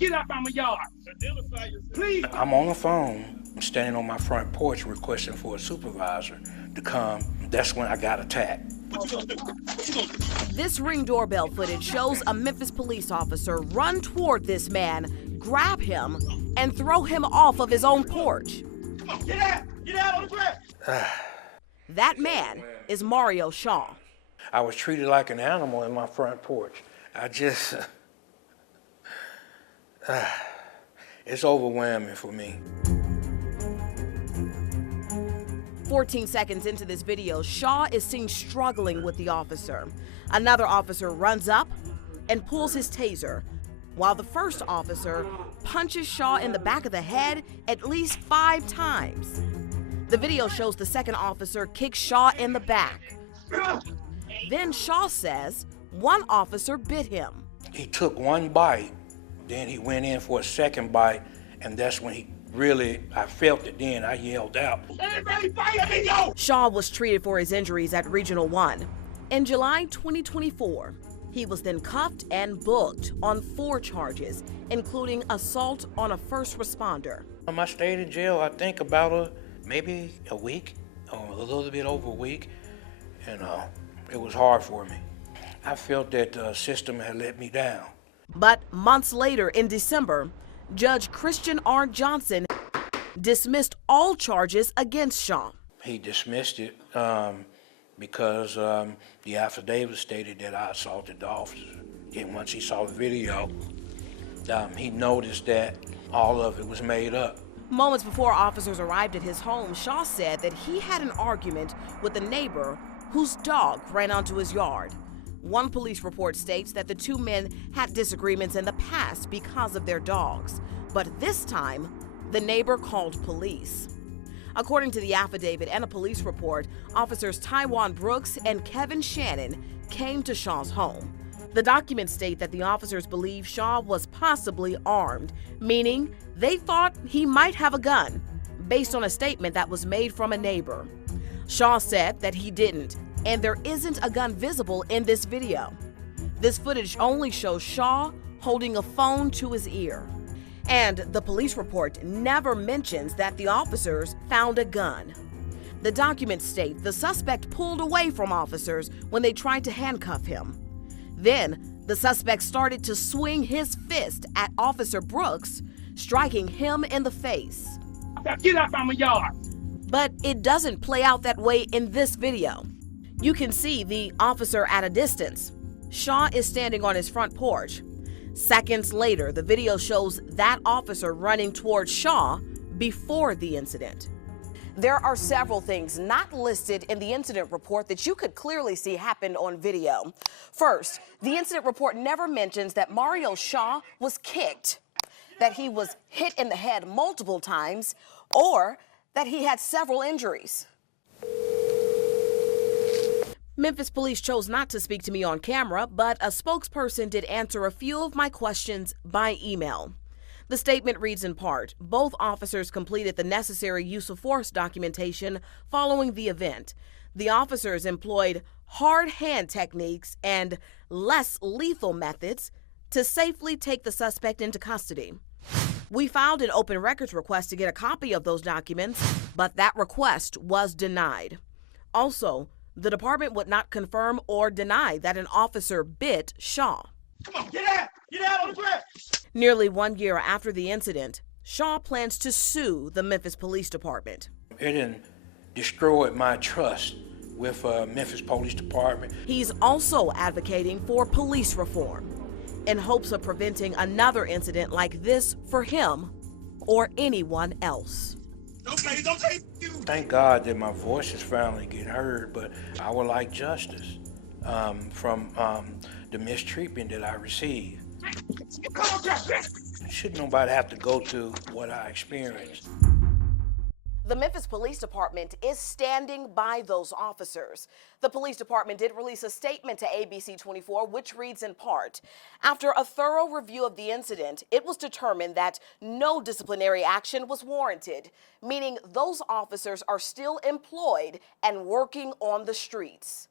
Get out of my yard. Identify yourself. Please. I'm on the phone. I'm standing on my front porch requesting for a supervisor to come. That's when I got attacked. This Ring doorbell footage shows a Memphis police officer run toward this man, grab him, and throw him off of his own porch. Get out! Get out on the ground! That man is Mario Shaw. I was treated like an animal in my front porch. It's overwhelming for me. 14 seconds into this video, Shaw is seen struggling with the officer. Another officer runs up and pulls his taser, while the first officer punches Shaw in the back of the head at least 5 times. The video shows the second officer kick Shaw in the back. Then Shaw says one officer bit him. He took one bite, then he went in for a second bite, and that's when I felt it then. I yelled out. Everybody fire me, yo! Shaw was treated for his injuries at Regional 1. In July 2024, he was then cuffed and booked on 4 charges, including assault on a first responder. I stayed in jail, I think, about maybe a week, or a little bit over a week, and it was hard for me. I felt that the system had let me down. But months later, in December, Judge Christian R. Johnson dismissed all charges against Shaw. He dismissed it because the affidavit stated that I assaulted the officer. And once he saw the video, he noticed that all of it was made up. Moments before officers arrived at his home, Shaw said that he had an argument with a neighbor whose dog ran onto his yard. One police report states that the 2 men had disagreements in the past because of their dogs, but this time, the neighbor called police. According to the affidavit and a police report, officers Tywon Brooks and Kevin Shannon came to Shaw's home. The documents state that the officers believe Shaw was possibly armed, meaning they thought he might have a gun, based on a statement that was made from a neighbor. Shaw said that he didn't, and there isn't a gun visible in this video. This footage only shows Shaw holding a phone to his ear. And the police report never mentions that the officers found a gun. The documents state the suspect pulled away from officers when they tried to handcuff him. Then, the suspect started to swing his fist at Officer Brooks, striking him in the face. Get out of my yard! But it doesn't play out that way in this video. You can see the officer at a distance. Shaw is standing on his front porch. Seconds later, the video shows that officer running towards Shaw before the incident. There are several things not listed in the incident report that you could clearly see happened on video. First, the incident report never mentions that Mario Shaw was kicked, that he was hit in the head multiple times, or that he had several injuries. Memphis police chose not to speak to me on camera, but a spokesperson did answer a few of my questions by email. The statement reads in part, both officers completed the necessary use of force documentation following the event. The officers employed hard hand techniques and less lethal methods to safely take the suspect into custody. We filed an open records request to get a copy of those documents, but that request was denied. Also, the department would not confirm or deny that an officer bit Shaw. Come on, get out! Get out on the ground! Nearly 1 year after the incident, Shaw plans to sue the Memphis Police Department. It destroyed my trust with Memphis Police Department. He's also advocating for police reform in hopes of preventing another incident like this for him or anyone else. Don't say you. Thank God that my voice is finally getting heard, but I would like justice from the mistreatment that I received. Come on, Jack. Should nobody have to go through what I experienced? The Memphis Police Department is standing by those officers. The police department did release a statement to ABC 24, which reads in part, after a thorough review of the incident, it was determined that no disciplinary action was warranted, meaning those officers are still employed and working on the streets.